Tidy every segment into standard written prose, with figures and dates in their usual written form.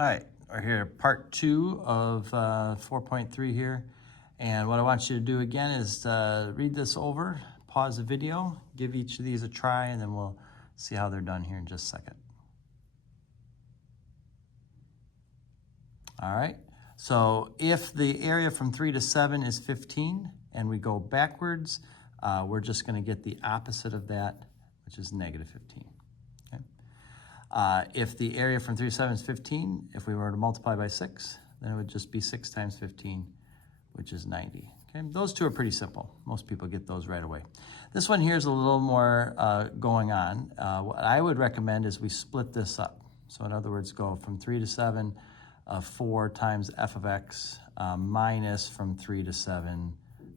All right, we're here, part 2 of 4.3 here. And what I want you to do again is read this over, pause the video, give each of these a try, and then we'll see how they're done here in just a second. All right, so if the area from 3 to 7 is 15 and we go backwards, we're just going to get the opposite of that, which is negative 15. If the area from 3 to 7 is 15, if we were to multiply by 6, then it would just be 6 times 15, which is 90. Okay, those two are pretty simple. Most people get those right away. This one here is a little more going on. What I would recommend is we split this up. So in other words, go from 3 to 7, 4 times f of x minus from 3 to 7,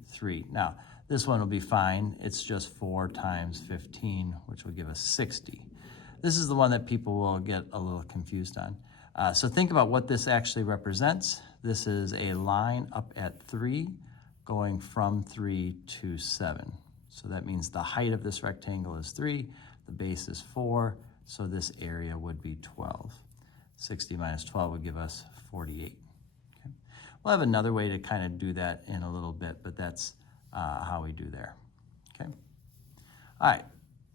3. Now, this one will be fine. It's just 4 times 15, which will give us 60. This is the one that people will get a little confused on. So think about what this actually represents. This is a line up at 3 going from 3 to 7. So that means the height of this rectangle is 3, the base is 4, so this area would be 12. 60 minus 12 would give us 48. Okay. We'll have another way to kind of do that in a little bit, but that's how we do there. Okay. All right.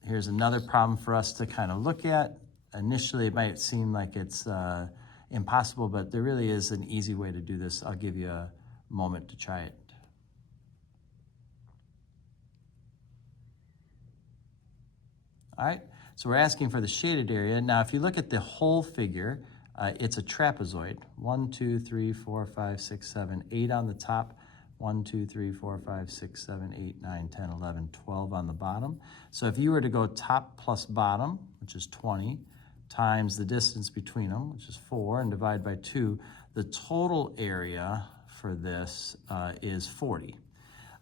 Here's another problem for us to kind of look at. Initially, it might seem like it's impossible, but there really is an easy way to do this. I'll give you a moment to try it. All right, so we're asking for the shaded area. Now, if you look at the whole figure, it's a trapezoid. 1, 2, 3, 4, 5, 6, 7, 8 on the top. 1, 2, 3, 4, 5, 6, 7, 8, 9, 10, 11, 12 on the bottom. So if you were to go top plus bottom, which is 20, times the distance between them, which is 4, and divide by 2, the total area for this is 40.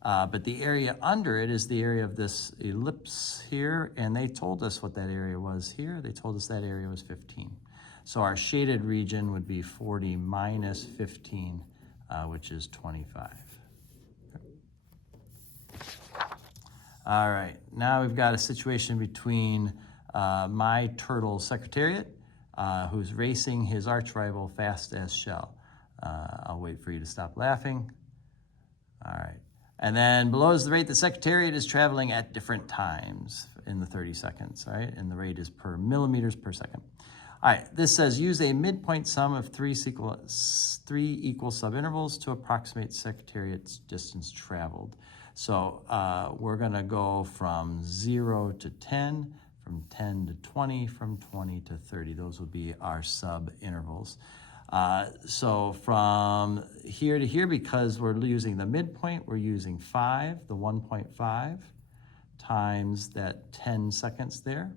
But the area under it is the area of this ellipse here, and they told us what that area was here. They told us that area was 15. So our shaded region would be 40 minus 15, which is 25. All right, now we've got a situation between my turtle Secretariat, who's racing his arch rival Fast as Shell. I'll wait for you to stop laughing. All right, and then below is the rate the Secretariat is traveling at different times in the 30 seconds, all right? And the rate is per millimeters per second. All right, this says use a midpoint sum of three equal subintervals to approximate Secretariat's distance traveled. So we're gonna go from 0 to 10, from 10 to 20, from 20 to 30. Those will be our sub-intervals. So from here to here, because we're using the midpoint, we're using 5, the 1.5, times that 10 seconds there.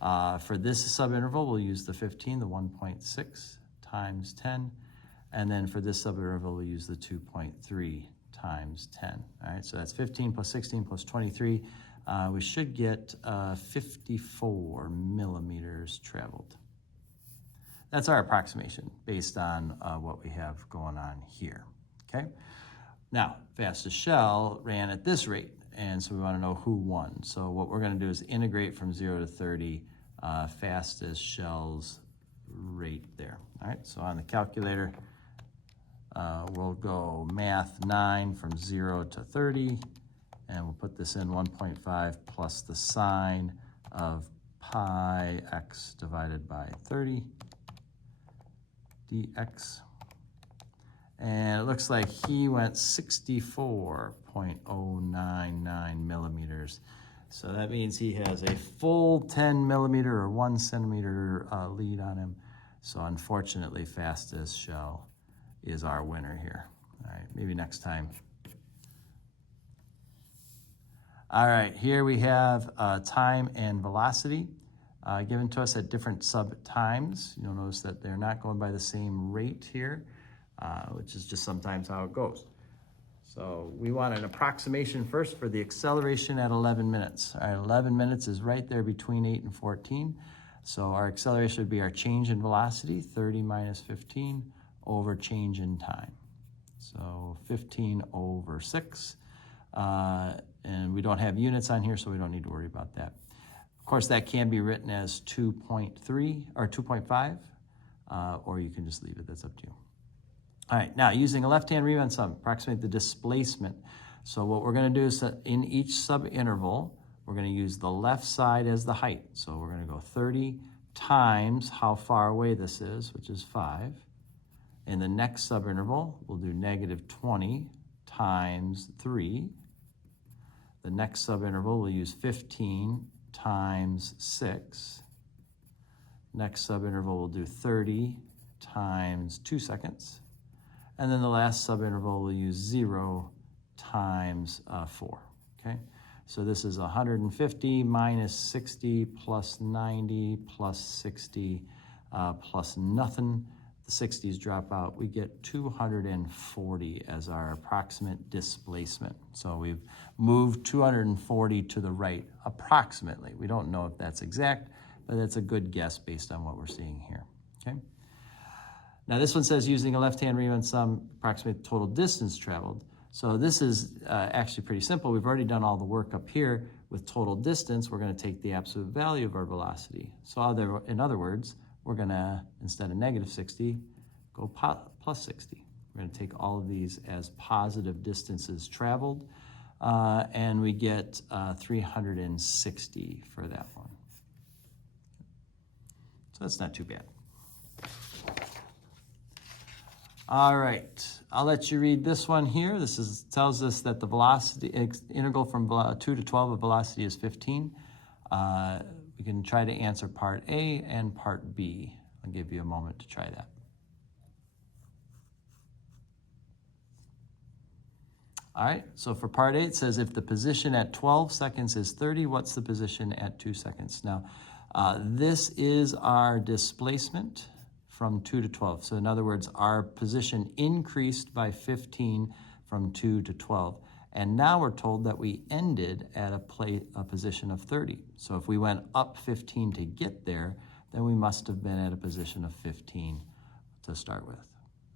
For this subinterval, we'll use the 15, the 1.6, times 10. And then for this subinterval, we'll use the 2.3 times 10. All right, so that's 15 plus 16 plus 23. We should get 54 millimeters traveled. That's our approximation based on what we have going on here, okay? Now, Fastest Shell ran at this rate, and so we want to know who won. So what we're going to do is integrate from 0 to 30 Fastest Shell's rate there. All right, so on the calculator, we'll go math 9 from 0 to 30, and we'll put this in 1.5 plus the sine of pi x divided by 30 dx. And it looks like he went 64.099 millimeters. So that means he has a full 10 millimeter or 1 centimeter lead on him. So unfortunately, Fastest Shell is our winner here. All right, maybe next time. All right, here we have time and velocity given to us at different sub-times. You'll notice that they're not going by the same rate here, which is just sometimes how it goes. So we want an approximation first for the acceleration at 11 minutes. All right, 11 minutes is right there between 8 and 14. So our acceleration would be our change in velocity, 30 minus 15, over change in time. So 15 over 6. And we don't have units on here, so we don't need to worry about that. Of course, that can be written as 2.3 or 2.5 or you can just leave it. That's up to you. All right, now using a left-hand Riemann sum, approximate the displacement. So what we're going to do is that in each subinterval, we're going to use the left side as the height. So we're going to go 30 times how far away this is, which is 5. In the next subinterval, we'll do negative 20 times 3. The next subinterval, we'll use 15 times 6. Next subinterval, we'll do 30 times 2 seconds. And then the last subinterval, we'll use 0 times 4, okay? So this is 150 minus 60 plus 90 plus 60 plus nothing. The 60s drop out. We get 240 as our approximate displacement. So we've moved 240 to the right, approximately. We don't know if that's exact, but that's a good guess based on what we're seeing here, okay? Now this one says using a left-hand Riemann sum, approximate total distance traveled. So this is actually pretty simple. We've already done all the work up here. With total distance, we're going to take the absolute value of our velocity. So in other words, we're going to, instead of negative 60, go plus 60. We're going to take all of these as positive distances traveled, and we get 360 for that one. So that's not too bad. All right, I'll let you read this one here. This tells us that the velocity integral from 2 to 12 of velocity is 15. We can try to answer part A and part B. I'll give you a moment to try that. All right, so for part A, it says if the position at 12 seconds is 30, what's the position at 2 seconds? Now, this is our displacement from 2 to 12. So in other words, our position increased by 15 from 2 to 12. And now we're told that we ended at a position of 30. So if we went up 15 to get there, then we must have been at a position of 15 to start with.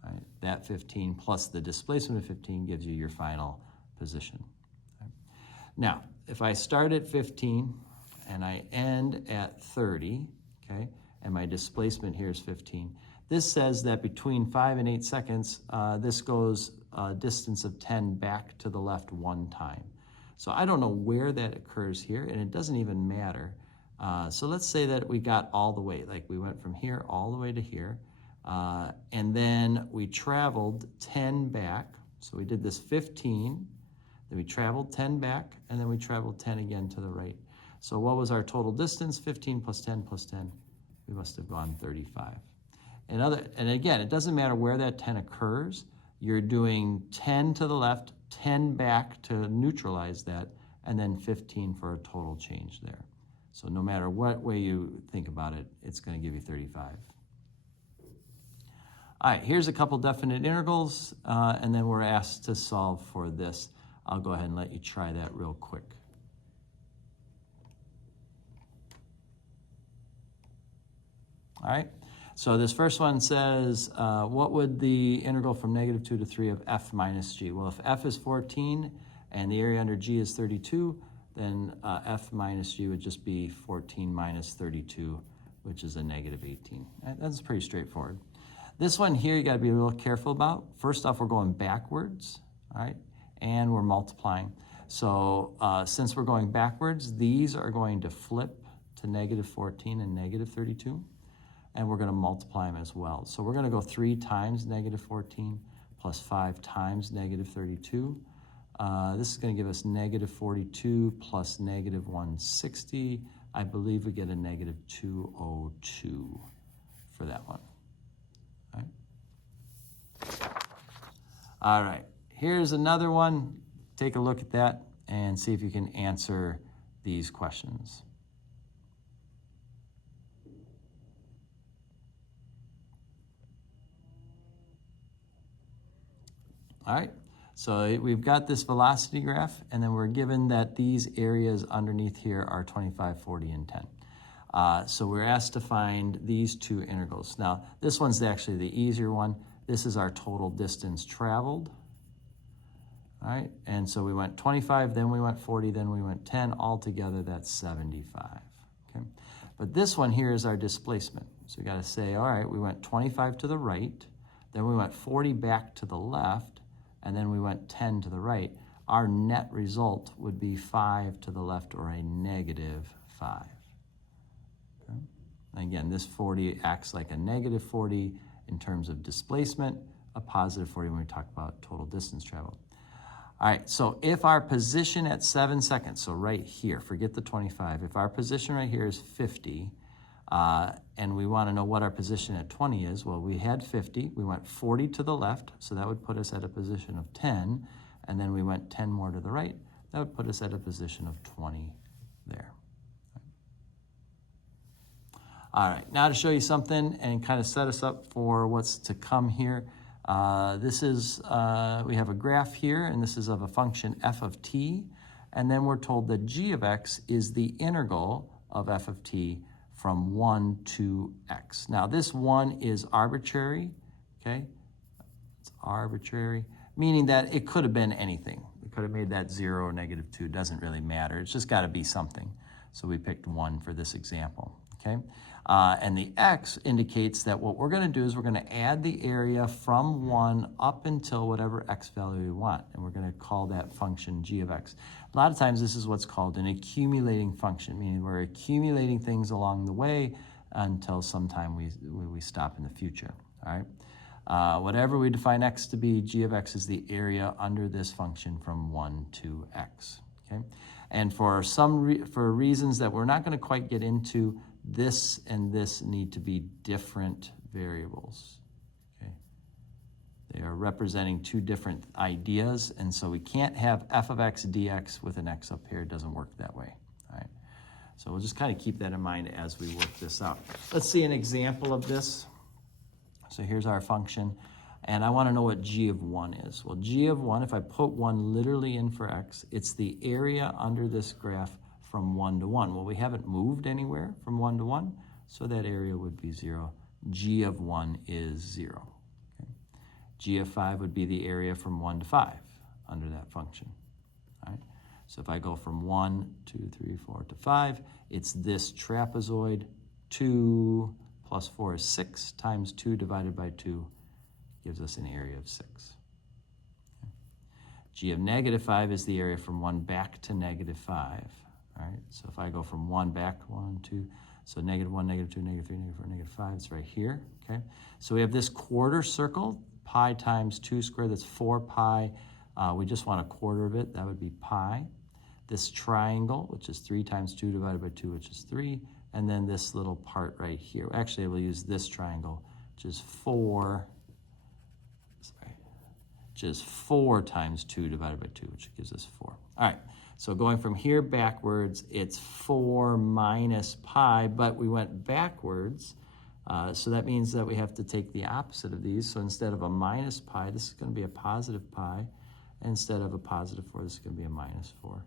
Right? That 15 plus the displacement of 15 gives you your final position. Right? Now, if I start at 15 and I end at 30, okay, and my displacement here is 15. This says that between 5 and 8 seconds, this goes a distance of 10 back to the left 1 time. So I don't know where that occurs here, and it doesn't even matter. So let's say that we got all the way, like we went from here all the way to here, and then we traveled 10 back. So we did this 15, then we traveled 10 back, and then we traveled 10 again to the right. So what was our total distance? 15 plus 10 plus 10. We must have gone 35. And again, it doesn't matter where that 10 occurs. You're doing 10 to the left, 10 back to neutralize that, and then 15 for a total change there. So no matter what way you think about it, it's going to give you 35. All right, here's a couple definite integrals, and then we're asked to solve for this. I'll go ahead and let you try that real quick. All right, so this first one says, what would the integral from negative 2 to 3 of f minus g? Well, if f is 14 and the area under g is 32, then f minus g would just be 14 minus 32, which is a negative 18. That's pretty straightforward. This one here you got to be a little careful about. First off, we're going backwards, all right, and we're multiplying. So since we're going backwards, these are going to flip to negative 14 and negative 32. And we're going to multiply them as well. So we're going to go 3 times negative 14 plus 5 times negative 32. This is going to give us negative 42 plus negative 160. I believe we get a negative 202 for that one. All right, here's another one. Take a look at that and see if you can answer these questions. All right, so we've got this velocity graph, and then we're given that these areas underneath here are 25, 40, and 10. So we're asked to find these two integrals. Now, this one's actually the easier one. This is our total distance traveled. All right, and so we went 25, then we went 40, then we went 10. Altogether, that's 75. Okay, but this one here is our displacement. So we got to say, all right, we went 25 to the right, then we went 40 back to the left, and then we went 10 to the right. Our net result would be 5 to the left, or a negative 5. Okay? Again, this 40 acts like a negative 40 in terms of displacement, a positive 40 when we talk about total distance traveled. All right, so if our position at 7 seconds, so right here, forget the 25, if our position right here is 50, and we want to know what our position at 20 is, well, we had 50, we went 40 to the left, so that would put us at a position of 10, and then we went 10 more to the right, that would put us at a position of 20 there. All right, now to show you something and kind of set us up for what's to come here. We have a graph here, and this is of a function f of t, and then we're told that g of x is the integral of f of t from 1 to x. Now this 1 is arbitrary, okay? It's arbitrary, meaning that it could have been anything. We could have made that 0 or negative 2, doesn't really matter. It's just gotta be something. So we picked 1 for this example, okay? And the x indicates that what we're gonna do is we're gonna add the area from 1 up until whatever x value we want, and we're gonna call that function g of x. A lot of times this is what's called an accumulating function, meaning we're accumulating things along the way until sometime we stop in the future, all right? Whatever we define x to be, g of x is the area under this function from 1 to x, okay? And for reasons that we're not gonna quite get into, this and this need to be different variables, okay? They are representing two different ideas, and so we can't have f of x dx with an x up here. It doesn't work that way, all right? So we'll just kind of keep that in mind as we work this out. Let's see an example of this. So here's our function, and I want to know what g of 1 is. Well, g of 1, if I put 1 literally in for x, it's the area under this graph from 1 to 1. Well, we haven't moved anywhere from 1 to 1, so that area would be 0. G of 1 is 0. Okay? G of 5 would be the area from 1 to 5 under that function. All right? So if I go from 1, 2, 3, 4 to 5, it's this trapezoid. 2 plus 4 is 6 times 2 divided by 2 gives us an area of 6. Okay? G of negative 5 is the area from 1 back to negative 5. All right, so if I go from 1 back, 1, 2, so negative 1, negative 2, negative 3, negative 4, negative 5, it's right here, okay? So we have this quarter circle, pi times 2 squared, that's 4 pi. We just want a quarter of it, that would be pi. This triangle, which is 3 times 2 divided by 2, which is 3, and then this little part right here. Actually, we'll use this triangle, which is 4 times 2 divided by 2, which gives us 4. All right. So going from here backwards, it's 4 minus pi, but we went backwards, so that means that we have to take the opposite of these. So instead of a minus pi, this is going to be a positive pi. Instead of a positive 4, this is going to be a minus 4.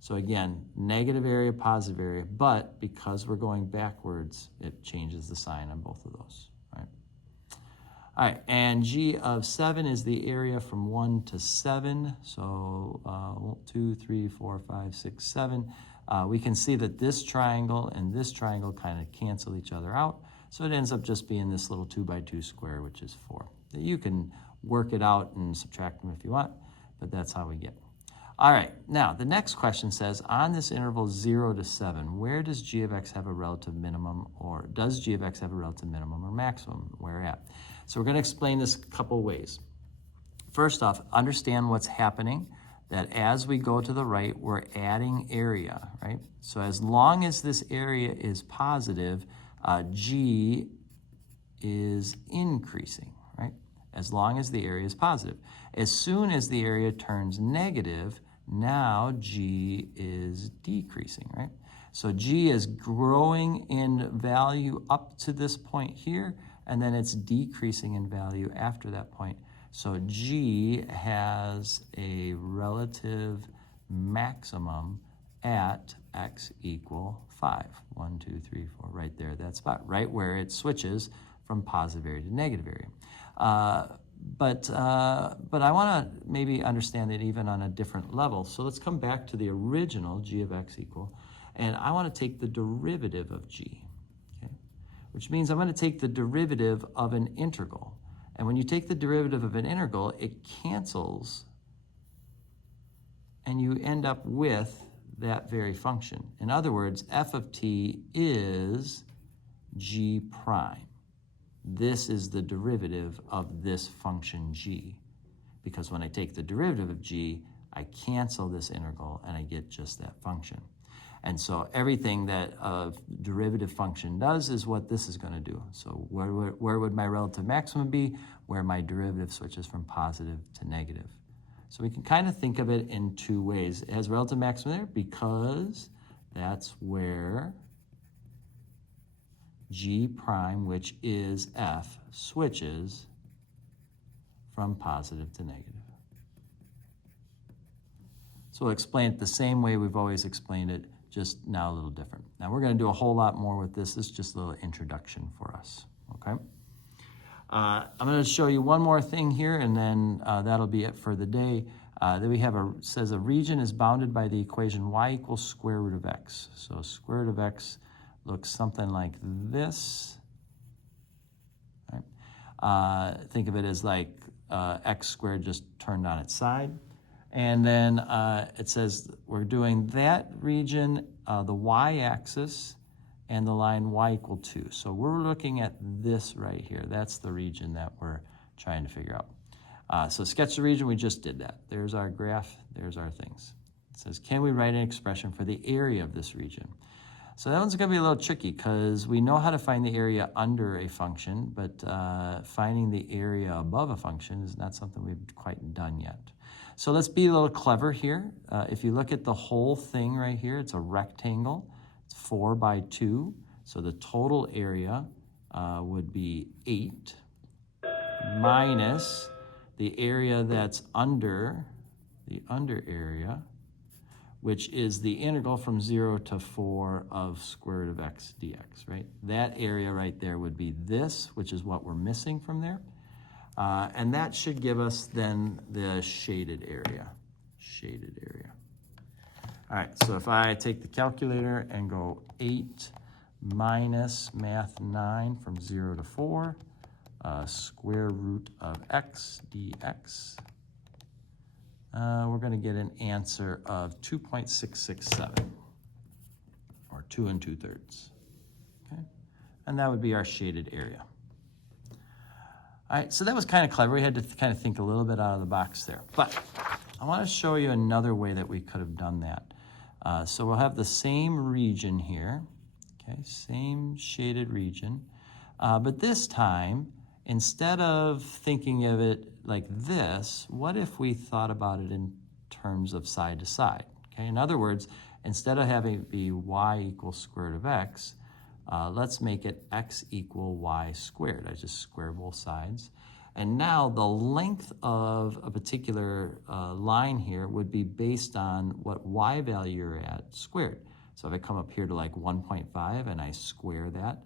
So again, negative area, positive area, but because we're going backwards, it changes the sign on both of those. All right, and g of 7 is the area from 1 to 7. So 2, 3, 4, 5, 6, 7. We can see that this triangle and this triangle kind of cancel each other out. So it ends up just being this little 2 by 2 square, which is 4. You can work it out and subtract them if you want, but that's how we get. All right, now the next question says, on this interval 0 to 7, where does g of x have a relative minimum, or does g of x have a relative minimum or maximum? Where at? So we're going to explain this a couple ways. First off, understand what's happening, that as we go to the right, we're adding area, right? So as long as this area is positive, g is increasing, right? As long as the area is positive. As soon as the area turns negative, now g is decreasing, right? So g is growing in value up to this point here, and then it's decreasing in value after that point. So g has a relative maximum at x equal 5. 1, 2, 3, 4, right there, that spot, right where it switches from positive area to negative area. But I want to maybe understand it even on a different level. So let's come back to the original g of x equal, and I want to take the derivative of g. Okay? which means I'm going to take the derivative of an integral. And when you take the derivative of an integral, it cancels, and you end up with that very function. In other words, f of t is g prime. This is the derivative of this function g. Because when I take the derivative of g, I cancel this integral and I get just that function. And so everything that a derivative function does is what this is going to do. So where would my relative maximum be? Where my derivative switches from positive to negative. So we can kind of think of it in two ways. It has relative maximum there because that's where g prime, which is f, switches from positive to negative. So we'll explain it the same way we've always explained it, just now a little different. Now we're going to do a whole lot more with this. This is just a little introduction for us, okay? I'm going to show you one more thing here, and then that'll be it for the day. Then we have says a region is bounded by the equation y equals square root of x. So square root of x looks something like this. Right? Think of it as like x squared just turned on its side. And then it says we're doing that region, the y-axis, and the line y equal 2. So we're looking at this right here. That's the region that we're trying to figure out. So sketch the region, we just did that. There's our graph, there's our things. It says, can we write an expression for the area of this region? So that one's gonna be a little tricky because we know how to find the area under a function, but finding the area above a function is not something we've quite done yet. So let's be a little clever here. If you look at the whole thing right here, it's a rectangle. It's 4 by 2. So the total area would be 8 minus the area that's under, the under area, which is the integral from 0 to 4 of square root of x dx, right? That area right there would be this, which is what we're missing from there. And that should give us then the shaded area. All right, so if I take the calculator and go 8 minus math 9 from 0 to 4, square root of x dx, we're going to get an answer of 2.667, or 2 2/3. Okay, and that would be our shaded area. All right, so that was kind of clever. We had to kind of think a little bit out of the box there. But I want to show you another way that we could have done that. So we'll have the same region here, okay, same shaded region. But this time, instead of thinking of it like this, what if we thought about it in terms of side to side? Okay, in other words, instead of having it be y equals square root of x, let's make it x equal y squared. I just square both sides. And now the length of a particular line here would be based on what y value you're at squared. So if I come up here to like 1.5 and I square that,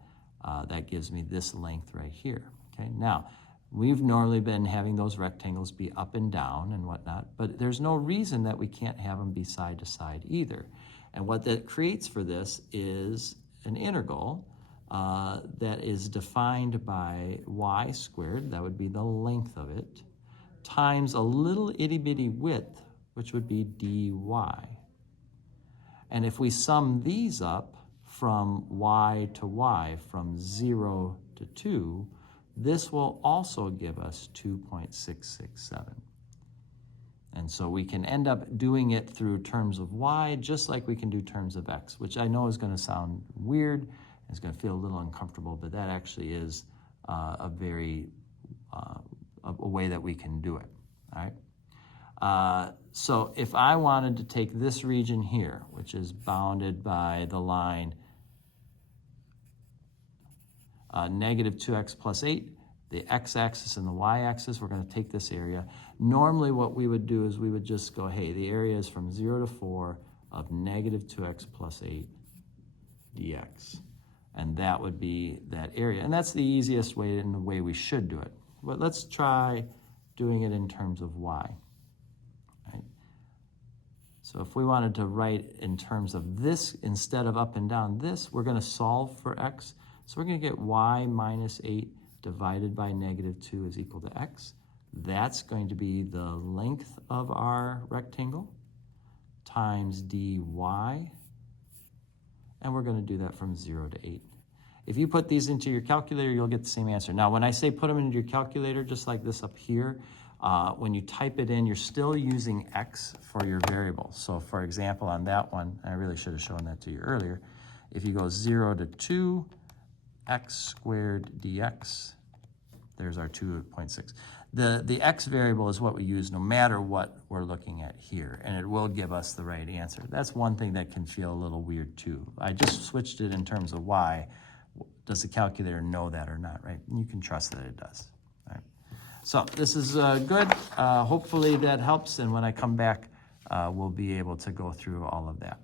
that gives me this length right here. Okay, now we've normally been having those rectangles be up and down and whatnot, but there's no reason that we can't have them be side to side either. And what that creates for this is an integral that is defined by y squared, that would be the length of it, times a little itty bitty width, which would be dy. And if we sum these up from y to y, from 0 to 2, this will also give us 2.667. And so we can end up doing it through terms of y, just like we can do terms of x, which I know is going to sound weird. It's going to feel a little uncomfortable, but that actually is a way that we can do it. All right. So if I wanted to take this region here, which is bounded by the line negative 2x plus 8, the x-axis and the y-axis, we're going to take this area. Normally what we would do is we would just go, hey, the area is from 0 to 4 of negative 2x plus 8 dx. And that would be that area. And that's the easiest way and the way we should do it. But let's try doing it in terms of y. Right? So if we wanted to write in terms of this, instead of up and down this, we're going to solve for x. So we're going to get y minus 8 divided by negative 2 is equal to x. That's going to be the length of our rectangle times dy, and we're going to do that from 0 to 8. If you put these into your calculator, you'll get the same answer. Now, when I say put them into your calculator, just like this up here, when you type it in, you're still using x for your variable. So for example, on that one, I really should have shown that to you earlier. If you go 0 to 2, x squared dx, there's our 2.6. The x variable is what we use no matter what we're looking at here, and it will give us the right answer. That's one thing that can feel a little weird too. I just switched it in terms of y. Does the calculator know that or not, right? And you can trust that it does. All right. So this is good. Hopefully that helps, and when I come back, we'll be able to go through all of that.